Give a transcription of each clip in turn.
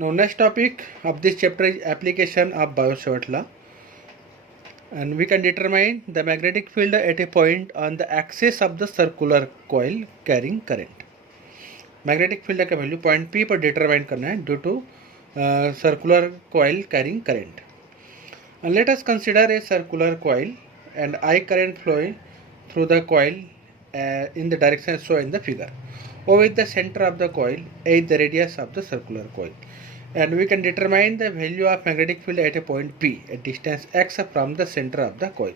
Now next topic of this chapter is application of Biot-Savart law, and we can determine the magnetic field at a point on the axis of the circular coil carrying current. Magnetic field का value point P पर determine करना है due to circular coil carrying current. And let us consider a circular coil and I current flowing through the coil in the direction shown in the figure. O is the center of the coil, A is the radius of the circular coil. And we can determine the value of magnetic field at a point P at distance x from the center of the coil.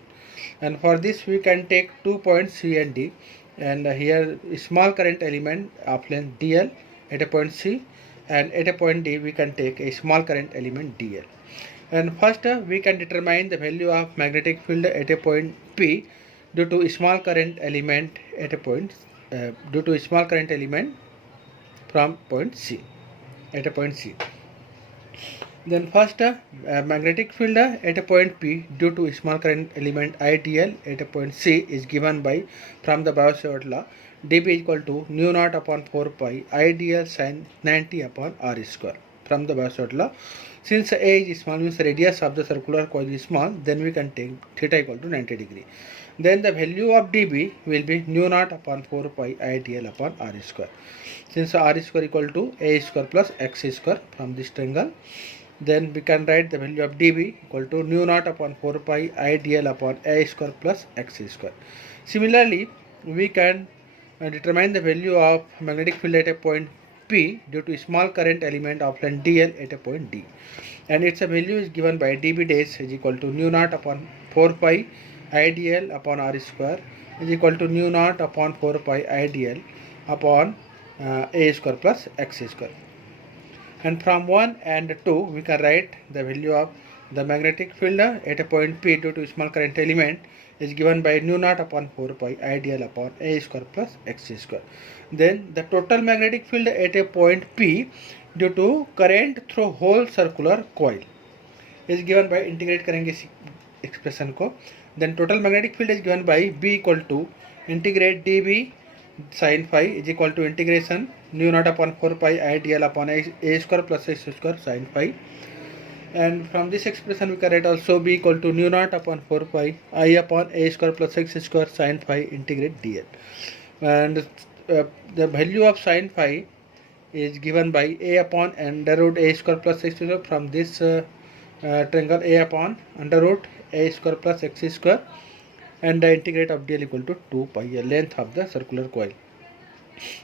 And for this we can take 2 points C and D, and here small current element of length dl at a point C, and at a point D we can take a small current element dl. And first we can determine the value of magnetic field at a point P due to small current element at a point from point C at a point C. Then first magnetic field at a point P due to small current element IDL at a point C is given by from the Biot-Savart law, dB equal to nu naught upon 4 pi IDL sin 90 upon r square from the Biot-Savart law. Since A is small, means radius of the circular coil is small, then we can take theta equal to 90 degree. Then the value of dB will be nu naught upon 4 pi IDL upon r square. Since r square equal to A square plus x square from this triangle, then we can write the value of dB equal to nu naught upon 4 pi IDL upon A square plus x square. Similarly, we can determine the value of magnetic field at a point P due to small current element of length dl at a point D, and its value is given by dB dash is equal to nu naught upon 4 pi IDL upon r square is equal to nu naught upon 4 pi IDL upon A square plus x square. And from 1 and 2 we can write the value of the magnetic field at a point P due to small current element is given by nu naught upon 4 pi IDL upon A square plus x square. Then the total magnetic field at a point P due to current through whole circular coil is given by, integrate करेंगे इस expression को. Then total magnetic field is given by B equal to integrate dB sin phi is equal to integration nu naught upon 4 pi IDL upon A square plus x square sin phi. And from this expression we can write also B equal to nu naught upon 4 pi I upon A square plus x square sin phi integrate dl. And the value of sin phi is given by A upon under root A square plus x square from this triangle A upon under root A square plus x square, and the integrate of dl equal to 2 pi, length of the circular coil.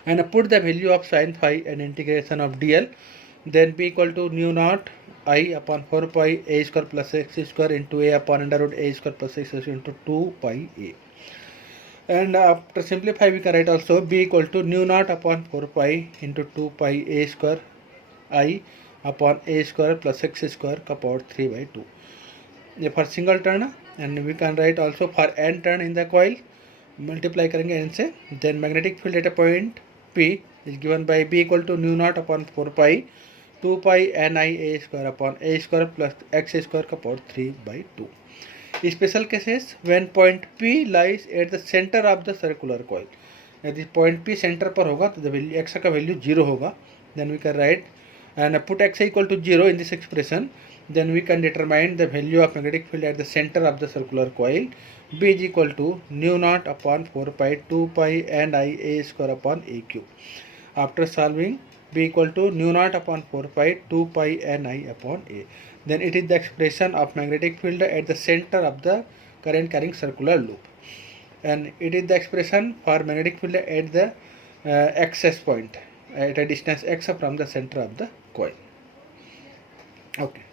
And put the value of sin phi and integration of dl, then B equal to nu naught I upon 4 pi A square plus x square into A upon under root A square plus x square into 2 pi A. And after simplify we can write also B equal to nu naught upon 4 pi into 2 pi A square I upon A square plus x square का power 3 by 2. ये for single turn, and we can write also for n turn in the coil, multiply करेंगे n से. Then magnetic field at a point P is given by B equal to nu naught upon 4 pi 2 pi ni A square upon A square plus x square का power 3 by 2. Special cases when point P lies at the center of the circular coil. यदि point P center पर होगा तो the value x का value 0 होगा. Then we can write and put x equal to 0 in this expression. Then we can determine the value of magnetic field at the center of the circular coil. B is equal to nu naught upon 4 pi 2 pi ni A square upon A cube. After solving, B equal to nu naught upon 4 pi 2 pi ni upon A. Then it is the expression of magnetic field at the center of the current carrying circular loop, and it is the expression for magnetic field at the access point at a distance x from the center of the coil. Okay.